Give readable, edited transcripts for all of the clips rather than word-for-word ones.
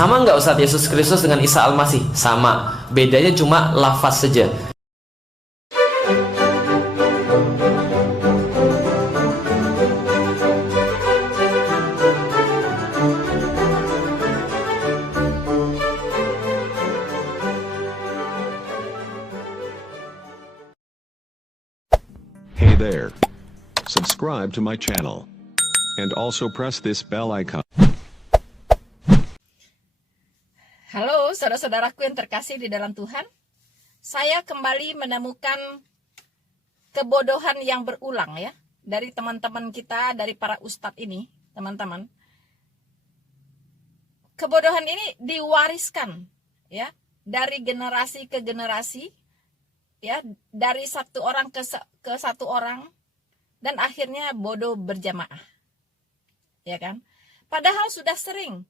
Sama nggak Ustadz Yesus Kristus dengan Isa Al-Masih? Sama. Bedanya cuma lafaz saja. Hey there. Subscribe to my channel. And also press this bell icon. Halo saudara-saudaraku yang terkasih di dalam Tuhan. Saya kembali menemukan kebodohan yang berulang ya dari teman-teman kita, dari para ustadz ini, teman-teman. Kebodohan ini diwariskan ya dari generasi ke generasi ya, dari satu orang ke satu orang, dan akhirnya bodoh berjamaah. Ya kan? Padahal sudah sering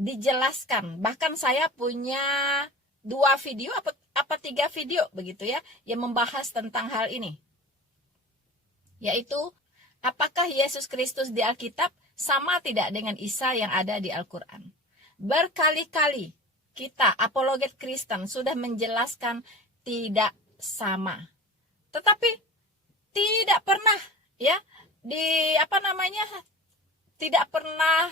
dijelaskan, bahkan saya punya 2 video apa 3 video begitu ya yang membahas tentang hal ini, yaitu apakah Yesus Kristus di Alkitab sama tidak dengan Isa yang ada di Al-Quran. Berkali-kali kita apologet Kristen sudah menjelaskan tidak sama, tetapi tidak pernah ya tidak pernah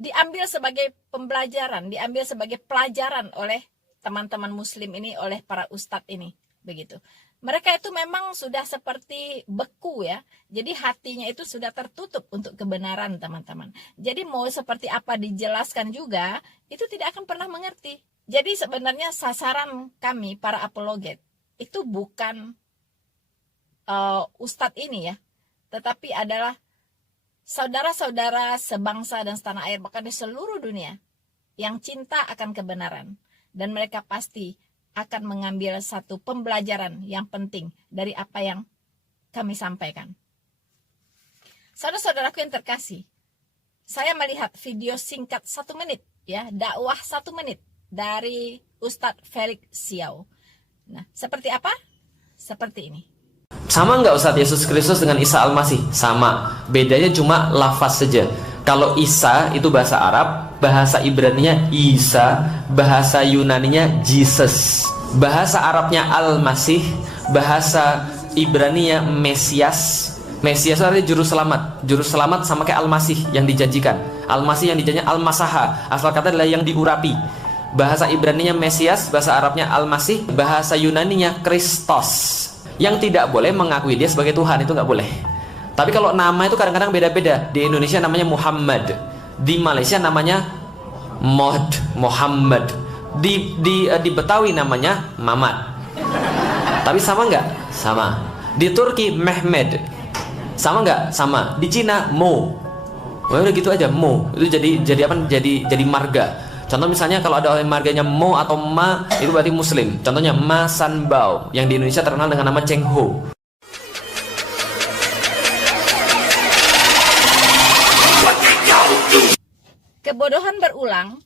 diambil sebagai pembelajaran, diambil sebagai pelajaran oleh teman-teman muslim ini, oleh para ustadz ini, begitu. Mereka itu memang sudah seperti beku ya, jadi hatinya itu sudah tertutup untuk kebenaran, teman-teman. Jadi mau seperti apa dijelaskan juga, itu tidak akan pernah mengerti. Jadi sebenarnya sasaran kami, para apologet, itu bukan ustadz ini ya, tetapi adalah saudara-saudara sebangsa dan setanah air, bahkan di seluruh dunia, yang cinta akan kebenaran. Dan mereka pasti akan mengambil satu pembelajaran yang penting dari apa yang kami sampaikan. Saudara-saudaraku yang terkasih, saya melihat video singkat 1 menit, ya, dakwah 1 menit dari Ustadz Felix Xiao. Nah, seperti apa? Seperti ini. Sama nggak Ustadz Yesus Kristus dengan Isa Al-Masih? Sama. Bedanya cuma lafaz saja. Kalau Isa itu bahasa Arab, bahasa Ibraninya Isa, bahasa Yunaninya Jesus. Bahasa Arabnya Al-Masih, bahasa Ibraninya Mesias. Mesias itu artinya juru selamat. Juru selamat sama kayak Al-Masih yang dijanjikan. Al-Masih yang dijanjikan Al-Masaha. Asal kata adalah yang diurapi. Bahasa Ibraninya Mesias, bahasa Arabnya Al-Masih, bahasa Yunaninya Kristos. Yang tidak boleh mengakui dia sebagai Tuhan, itu nggak boleh. Tapi kalau nama itu kadang-kadang beda-beda. Di Indonesia namanya Muhammad, di Malaysia namanya Muhammad, di Betawi namanya Mamat. Tapi sama nggak? Sama. Di Turki Mehmed, sama nggak? Sama. Di Cina Mo. Wah, udah gitu aja, Mo. Itu jadi marga. Contoh misalnya kalau ada marganya Mo atau Ma, itu berarti Muslim. Contohnya Ma Sanbao, yang di Indonesia terkenal dengan nama Cheng Ho. Kebodohan berulang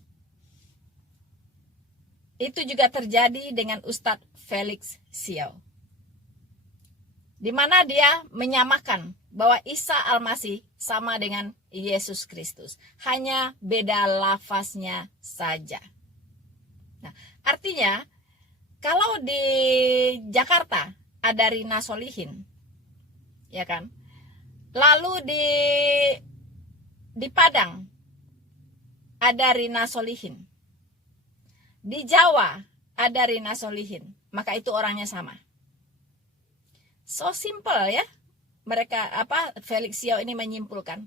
itu juga terjadi dengan Ustadz Felix Xiao, di mana dia menyamakan bahwa Isa Al-Masih sama dengan Yesus Kristus, hanya beda lafaznya saja. Nah, artinya kalau di Jakarta ada Rina Solihin, ya kan? Lalu di Padang ada Rina Solihin, di Jawa ada Rina Solihin, maka itu orangnya sama. So simple ya. Mereka Felix Xiao ini menyimpulkan,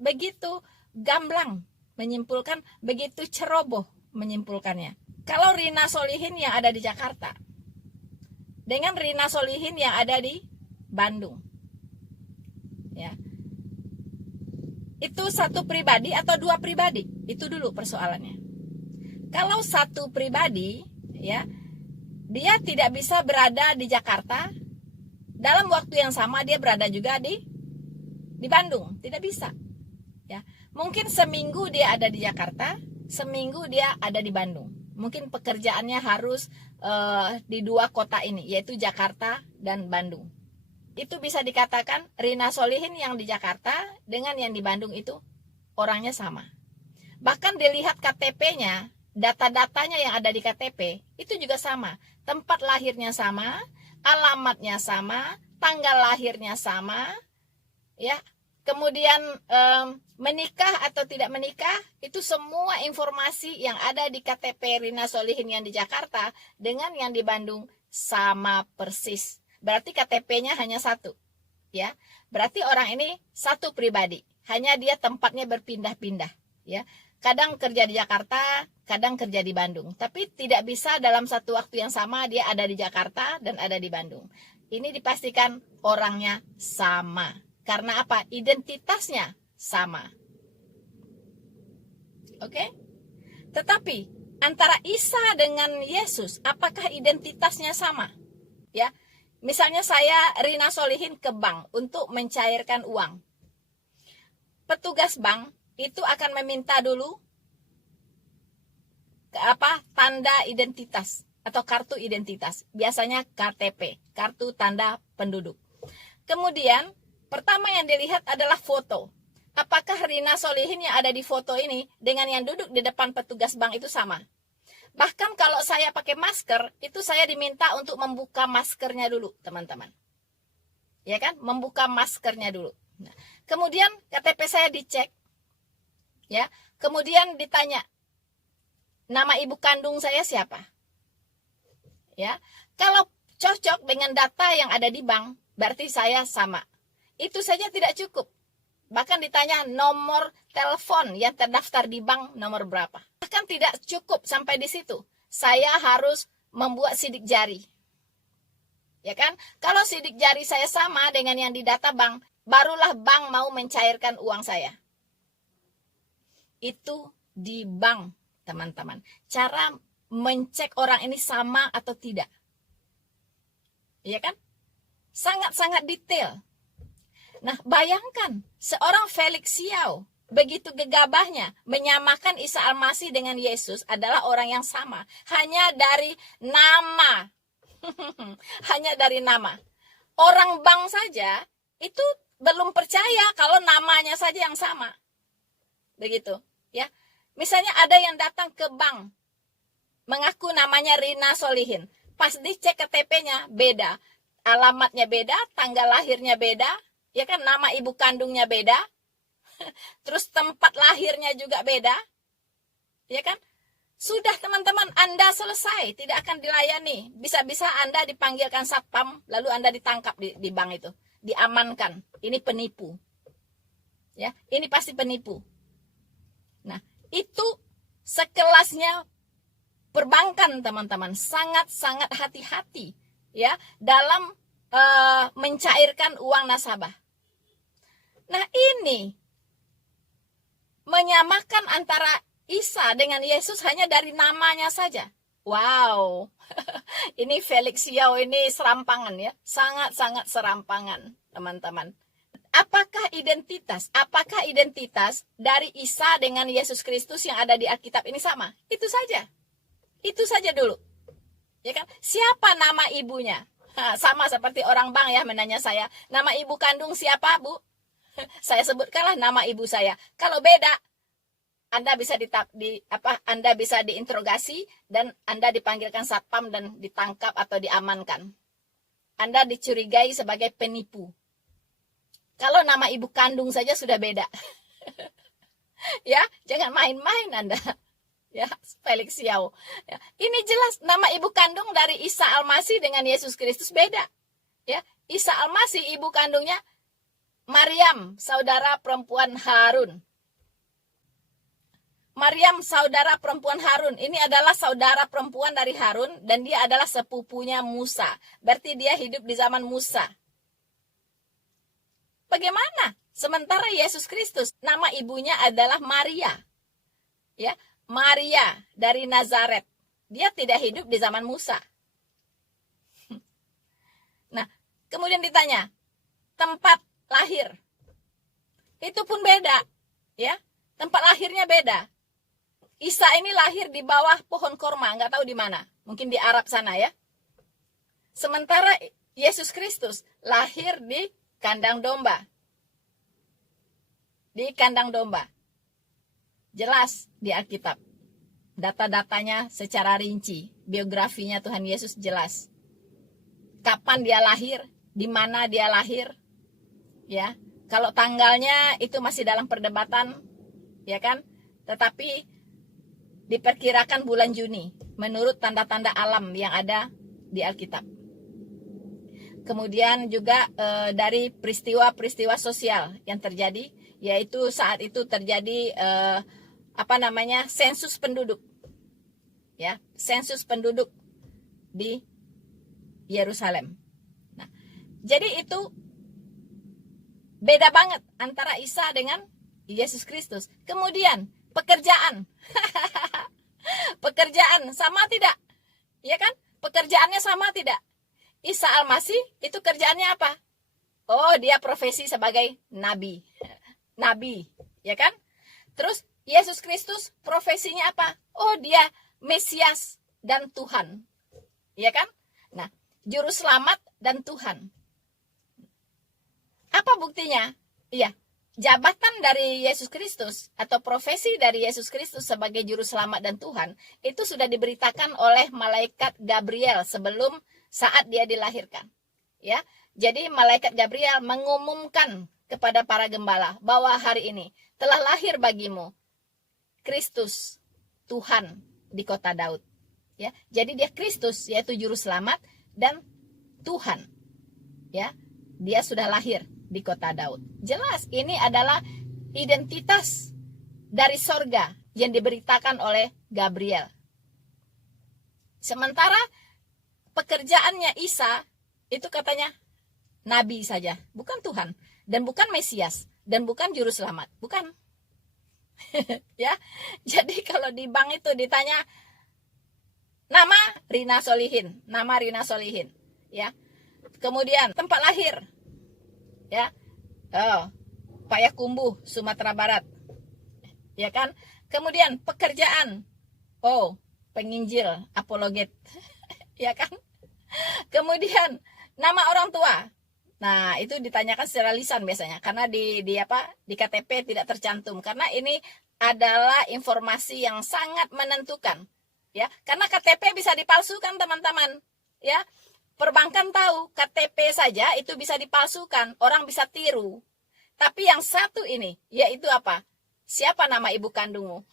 begitu gamblang menyimpulkan, begitu ceroboh menyimpulkannya. Kalau Rina Solihin yang ada di Jakarta dengan Rina Solihin yang ada di Bandung, ya, itu satu pribadi atau 2 pribadi? Itu dulu persoalannya. Kalau satu pribadi, ya, dia tidak bisa berada di Jakarta dalam waktu yang sama dia berada juga di Bandung, tidak bisa. Ya, mungkin seminggu dia ada di Jakarta, seminggu dia ada di Bandung. Mungkin pekerjaannya harus di 2 kota ini, yaitu Jakarta dan Bandung. Itu bisa dikatakan Rina Solihin yang di Jakarta dengan yang di Bandung itu orangnya sama. Bahkan dilihat KTP-nya, data-datanya yang ada di KTP, itu juga sama. Tempat lahirnya sama, alamatnya sama, tanggal lahirnya sama, ya. Kemudian menikah atau tidak menikah, itu semua informasi yang ada di KTP Rina Solihin yang di Jakarta dengan yang di Bandung sama persis. Berarti KTP-nya hanya satu, ya. Berarti orang ini satu pribadi, hanya dia tempatnya berpindah-pindah, ya. Kadang kerja di Jakarta, kadang kerja di Bandung. Tapi tidak bisa dalam satu waktu yang sama dia ada di Jakarta dan ada di Bandung. Ini dipastikan orangnya sama. Karena apa? Identitasnya sama. Oke? Tetapi antara Isa dengan Yesus, apakah identitasnya sama? Ya. Misalnya saya Rina Solihin ke bank untuk mencairkan uang. Petugas bank itu akan meminta dulu tanda identitas atau kartu identitas. Biasanya KTP, kartu tanda penduduk. Kemudian pertama yang dilihat adalah foto. Apakah Rina Solihin yang ada di foto ini dengan yang duduk di depan petugas bank itu sama? Bahkan kalau saya pakai masker, itu saya diminta untuk membuka maskernya dulu, teman-teman. Ya kan? Membuka maskernya dulu. Nah, kemudian KTP saya dicek. Ya. Kemudian ditanya, nama ibu kandung saya siapa? Ya. Kalau cocok dengan data yang ada di bank, berarti saya sama. Itu saja tidak cukup. Bahkan ditanya nomor telepon yang terdaftar di bank nomor berapa. Bahkan tidak cukup sampai di situ. Saya harus membuat sidik jari. Ya kan? Kalau sidik jari saya sama dengan yang di data bank, barulah bank mau mencairkan uang saya. Itu di bank, teman-teman. Cara mencek orang ini sama atau tidak. Ya kan? Sangat-sangat detail. Nah, bayangkan seorang Felix Xiao begitu gegabahnya menyamakan Isa Al-Masih dengan Yesus adalah orang yang sama. Hanya dari nama. Hanya dari nama. Orang bank saja itu belum percaya kalau namanya saja yang sama. Begitu, ya. Misalnya ada yang datang ke bank mengaku namanya Rina Solihin. Pas dicek KTP-nya beda. Alamatnya beda, tanggal lahirnya beda. Ya kan, nama ibu kandungnya beda. Terus tempat lahirnya juga beda. Ya kan? Sudah teman-teman, Anda selesai. Tidak akan dilayani. Bisa-bisa Anda dipanggilkan satpam. Lalu Anda ditangkap di bank itu. Diamankan. Ini penipu. Ya, ini pasti penipu. Nah, itu sekelasnya perbankan teman-teman. Sangat-sangat hati-hati. Ya, dalam mencairkan uang nasabah. Nah, ini menyamakan antara Isa dengan Yesus hanya dari namanya saja. Wow. Ini Felix Xiao ini serampangan ya. Sangat-sangat serampangan, teman-teman. Apakah identitas dari Isa dengan Yesus Kristus yang ada di Alkitab ini sama? Itu saja. Itu saja dulu. Ya kan? Siapa nama ibunya? Sama seperti orang bank ya menanya saya, nama ibu kandung siapa, Bu? Saya sebutkanlah nama ibu saya. Kalau beda, Anda bisa Anda bisa diinterogasi dan Anda dipanggilkan satpam dan ditangkap atau diamankan. Anda dicurigai sebagai penipu. Kalau nama ibu kandung saja sudah beda. Ya, jangan main-main Anda. Ya, Felix Xiao. Ya, ini jelas nama ibu kandung dari Isa Al-Masih dengan Yesus Kristus beda. Ya, Isa Al-Masih ibu kandungnya Maryam, saudara perempuan Harun. Maryam, saudara perempuan Harun. Ini adalah saudara perempuan dari Harun dan dia adalah sepupunya Musa. Berarti dia hidup di zaman Musa. Bagaimana? Sementara Yesus Kristus, nama ibunya adalah Maria. Ya, Maria dari Nazaret. Dia tidak hidup di zaman Musa. Nah, kemudian ditanya, tempat lahir. Itu pun beda, ya. Tempat lahirnya beda. Isa ini lahir di bawah pohon korma, nggak tahu di mana. Mungkin di Arab sana ya. Sementara Yesus Kristus lahir di kandang domba. Di kandang domba. jelas di Alkitab. Data-datanya secara rinci, biografinya Tuhan Yesus jelas. Kapan dia lahir, di mana dia lahir, ya. Kalau tanggalnya itu masih dalam perdebatan, ya kan? Tetapi diperkirakan bulan Juni menurut tanda-tanda alam yang ada di Alkitab. Kemudian juga dari peristiwa-peristiwa sosial yang terjadi, yaitu saat itu terjadi sensus penduduk, ya, sensus penduduk di Yerusalem. Nah, jadi itu beda banget antara Isa dengan Yesus Kristus. Kemudian pekerjaan, pekerjaan sama tidak, ya kan? Pekerjaannya sama tidak? Isa Al-Masih itu kerjaannya apa? Oh, dia profesi sebagai nabi, nabi, ya kan? Terus Yesus Kristus profesinya apa? Oh, dia Mesias dan Tuhan. Ya kan? Nah, juru selamat dan Tuhan. Apa buktinya? Iya, jabatan dari Yesus Kristus atau profesi dari Yesus Kristus sebagai juru selamat dan Tuhan itu sudah diberitakan oleh malaikat Gabriel sebelum saat dia dilahirkan. Ya. Jadi malaikat Gabriel mengumumkan kepada para gembala bahwa hari ini telah lahir bagimu Kristus, Tuhan di kota Daud. Ya, jadi dia Kristus, yaitu juru selamat dan Tuhan. Ya, dia sudah lahir di kota Daud. Jelas ini adalah identitas dari sorga yang diberitakan oleh Gabriel. Sementara pekerjaannya Isa itu katanya nabi saja, bukan Tuhan, dan bukan Mesias, dan bukan juru selamat, bukan. Ya, jadi kalau di bank itu ditanya nama Rina Solihin, ya. Kemudian tempat lahir, ya, Payakumbuh, Sumatera Barat, ya kan. Kemudian pekerjaan, penginjil, apologet, ya kan. Kemudian nama orang tua. Nah, itu ditanyakan secara lisan biasanya karena di KTP tidak tercantum karena ini adalah informasi yang sangat menentukan, ya. Karena KTP bisa dipalsukan, teman-teman, ya. Perbankan tahu KTP saja itu bisa dipalsukan, orang bisa tiru. Tapi yang satu ini yaitu apa? Siapa nama ibu kandungmu?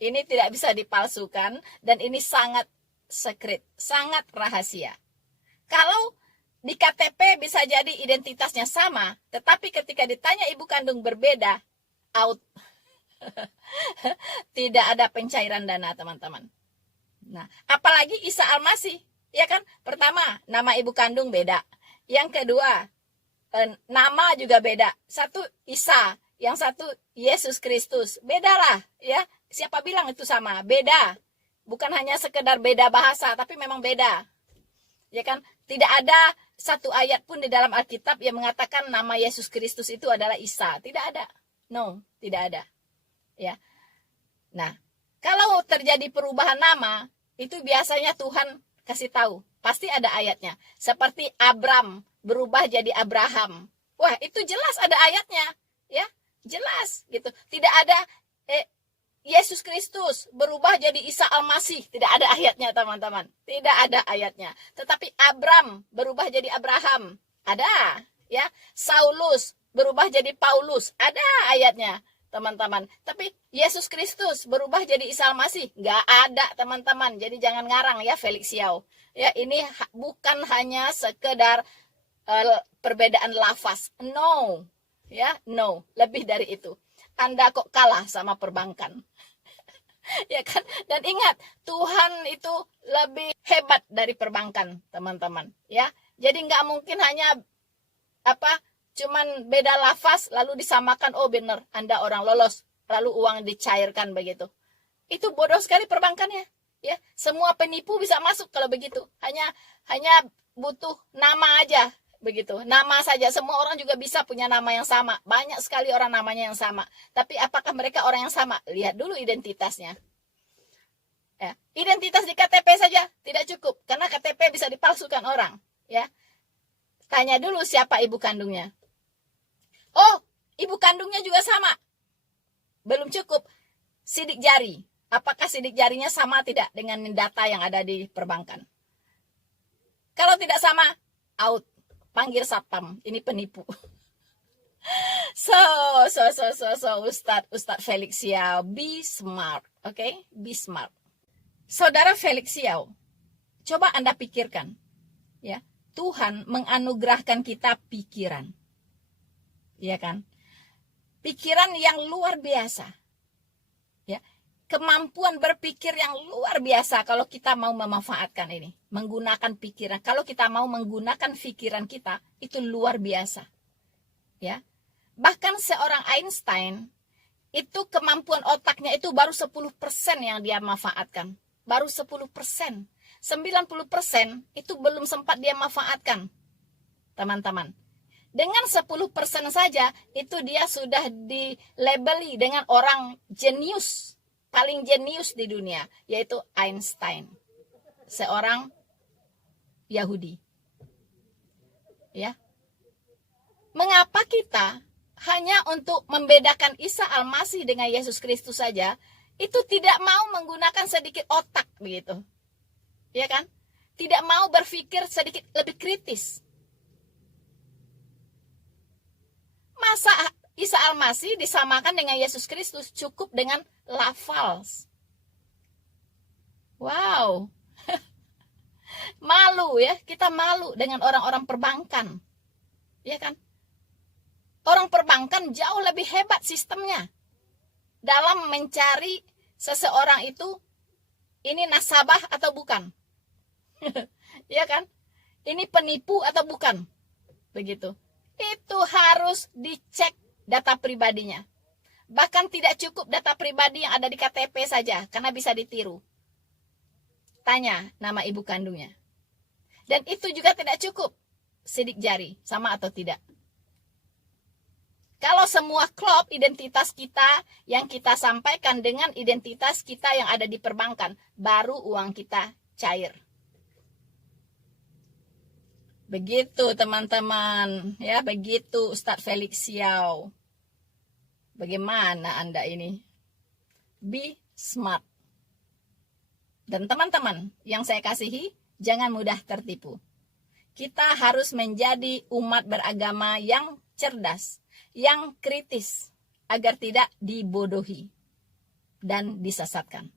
Ini tidak bisa dipalsukan dan ini sangat secret, sangat rahasia. Kalau di KTP bisa jadi identitasnya sama, tetapi ketika ditanya ibu kandung berbeda, out. Tidak ada pencairan dana, teman-teman. Nah, apalagi Isa Al-Masih, ya kan? Pertama, nama ibu kandung beda. Yang kedua, nama juga beda. Satu Isa, yang satu Yesus Kristus. Bedalah, ya. Siapa bilang itu sama? Beda. Bukan hanya sekedar beda bahasa, tapi memang beda. Ya kan? Tidak ada satu ayat pun di dalam Alkitab yang mengatakan nama Yesus Kristus itu adalah Isa. Tidak ada. No, tidak ada. Ya. Nah, kalau terjadi perubahan nama, itu biasanya Tuhan kasih tahu. Pasti ada ayatnya. Seperti Abram berubah jadi Abraham. Wah, itu jelas ada ayatnya. Ya, jelas gitu. Tidak ada Yesus Kristus berubah jadi Isa Al-Masih. Tidak ada ayatnya, teman-teman. Tidak ada ayatnya. Tetapi Abram berubah jadi Abraham. Ada. Ya. Saulus berubah jadi Paulus. Ada ayatnya, teman-teman. Tapi Yesus Kristus berubah jadi Isa Al-Masih. Nggak ada, teman-teman. Jadi jangan ngarang ya, Felix Yao. Ya, ini bukan hanya sekedar perbedaan lafaz. No. Ya, no. Lebih dari itu. Anda kok kalah sama perbankan. Ya kan? Dan ingat, Tuhan itu lebih hebat dari perbankan, teman-teman, ya. Jadi nggak mungkin hanya cuman beda lafaz lalu disamakan, oh benar, Anda orang lolos, lalu uang dicairkan begitu. Itu bodoh sekali perbankannya, ya. Semua penipu bisa masuk kalau begitu. Hanya butuh nama aja. Begitu, nama saja. Semua orang juga bisa punya nama yang sama. Banyak sekali orang namanya yang sama. Tapi apakah mereka orang yang sama? Lihat dulu identitasnya. Ya, identitas di KTP saja tidak cukup. Karena KTP bisa dipalsukan orang. Ya, tanya dulu siapa ibu kandungnya. Oh, ibu kandungnya juga sama. Belum cukup. sidik jari. Apakah sidik jarinya sama tidak dengan data yang ada di perbankan? Kalau tidak sama, out. Panggil satpam. Ini penipu. So, Ustadz Felix Yao, be smart, okay? Be smart. Saudara Felix Yao, coba Anda pikirkan, ya, Tuhan menganugerahkan kita pikiran, ya kan? Pikiran yang luar biasa, ya, kemampuan berpikir yang luar biasa kalau kita mau memanfaatkan ini, menggunakan pikiran. Kalau kita mau menggunakan pikiran kita, itu luar biasa, ya. Bahkan seorang Einstein, itu kemampuan otaknya itu baru 10% yang dia manfaatkan. Baru 10%. 90% itu belum sempat dia manfaatkan. Teman-teman. Dengan 10% saja, itu dia sudah dilabeli dengan orang jenius. Paling jenius di dunia. Yaitu Einstein. Seorang Yahudi. Ya. Mengapa kita hanya untuk membedakan Isa Al-Masih dengan Yesus Kristus saja, itu tidak mau menggunakan sedikit otak begitu. Ya kan? Tidak mau berpikir sedikit lebih kritis. Masa Isa Al-Masih disamakan dengan Yesus Kristus cukup dengan lafaz. Wow. Malu ya, kita malu dengan orang-orang perbankan. Ya kan? Orang perbankan jauh lebih hebat sistemnya dalam mencari seseorang itu ini nasabah atau bukan. Ya kan? Ini penipu atau bukan. Begitu. Itu harus dicek data pribadinya. Bahkan tidak cukup data pribadi yang ada di KTP saja karena bisa ditiru. Tanya nama ibu kandungnya. Dan itu juga tidak cukup. Sidik jari sama atau tidak. Kalau semua klop identitas kita yang kita sampaikan dengan identitas kita yang ada di perbankan, baru uang kita cair. Begitu teman-teman, ya begitu Ustadz Felix Yao. Bagaimana Anda ini? Be smart. Dan teman-teman yang saya kasihi, jangan mudah tertipu. Kita harus menjadi umat beragama yang cerdas, yang kritis, agar tidak dibodohi dan disesatkan.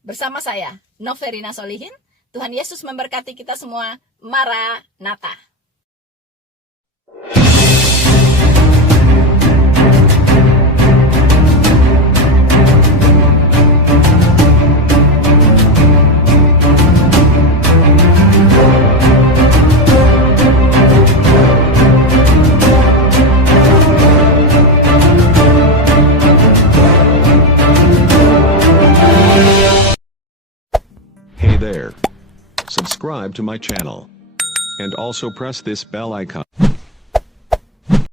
Bersama saya, Noverina Solihin, Tuhan Yesus memberkati kita semua. Maranatha. Hey there. Subscribe to my channel. And also press this bell icon.